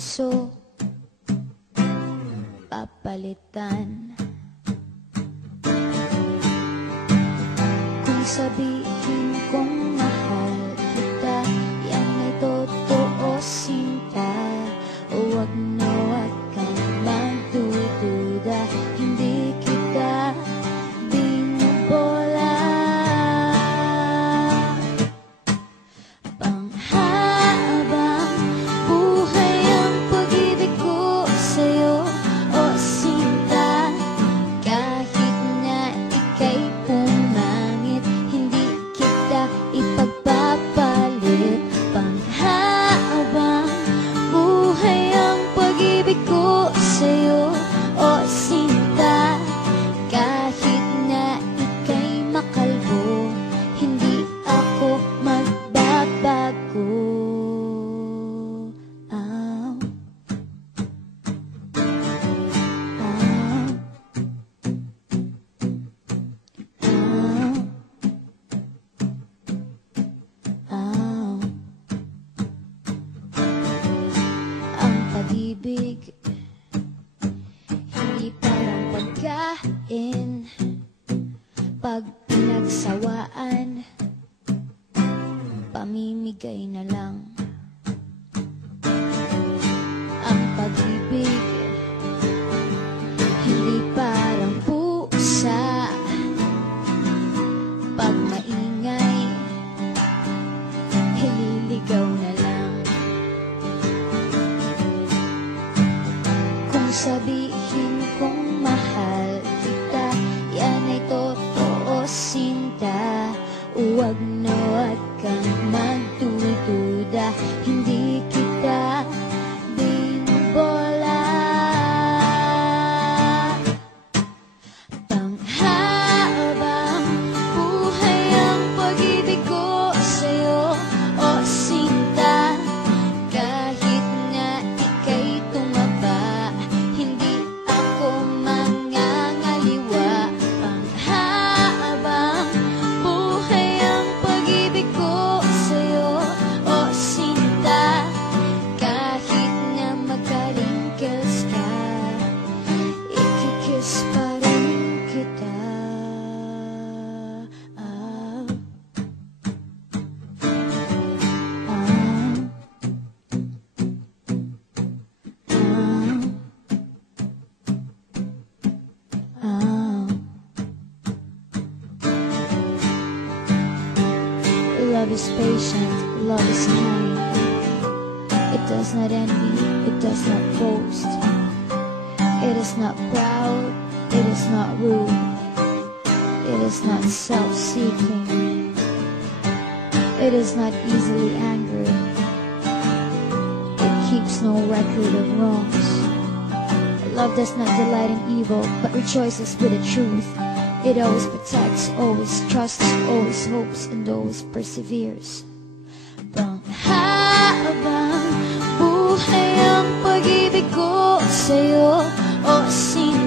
puso papalitan. Kung sabihin kong mahal kita, yan ay totoo, sinta. Huwag na huwag kang magdududa, hindi kita binubola. Panghabang buhay ang pag-ibig ko sa'yo, o sinta. Kahit na ika'y pumangit, hindi kita ipagpapalit. Panghabang buhay ang pag-ibig ko sa'yo, o sinta. Kahit na ika'y makalbo, hindi ako magbabago. Ow. Ow. Ow. Ow. Ang pag-ibig hindi parang pagkain, pag pinagsawaan, pamimigay na lang. Ang pag-ibig hindi parang pusa, pag maingay, hililigaw na lang. Kung sabihin kong mahal kita, yan ay totoo, sinta. Huwag na huwag kang magdududa, hindi kita binubola. Panghabang buhay ang pag-ibig ko sa'yo, o sinta. Kahit na ika'y tumaba, hindi ako mangangaliwa. Panghabang buhay ang pag-ibig ko sa'yo, o sinta. Kahit na magka-wrinkles ka, ikikiss pa rin kita. Ah. Ah. Ah. Love is patient, love is kind. It does not envy, it does not boast. It is not proud, it is not rude. It is not self-seeking. It is not easily angered. It keeps no record of wrongs. Love does not delight in evil, but rejoices with the truth. It always protects, always trusts, always hopes, and always perseveres. Panghabang buhay ang pag-ibig ko sa'yo, o sinta.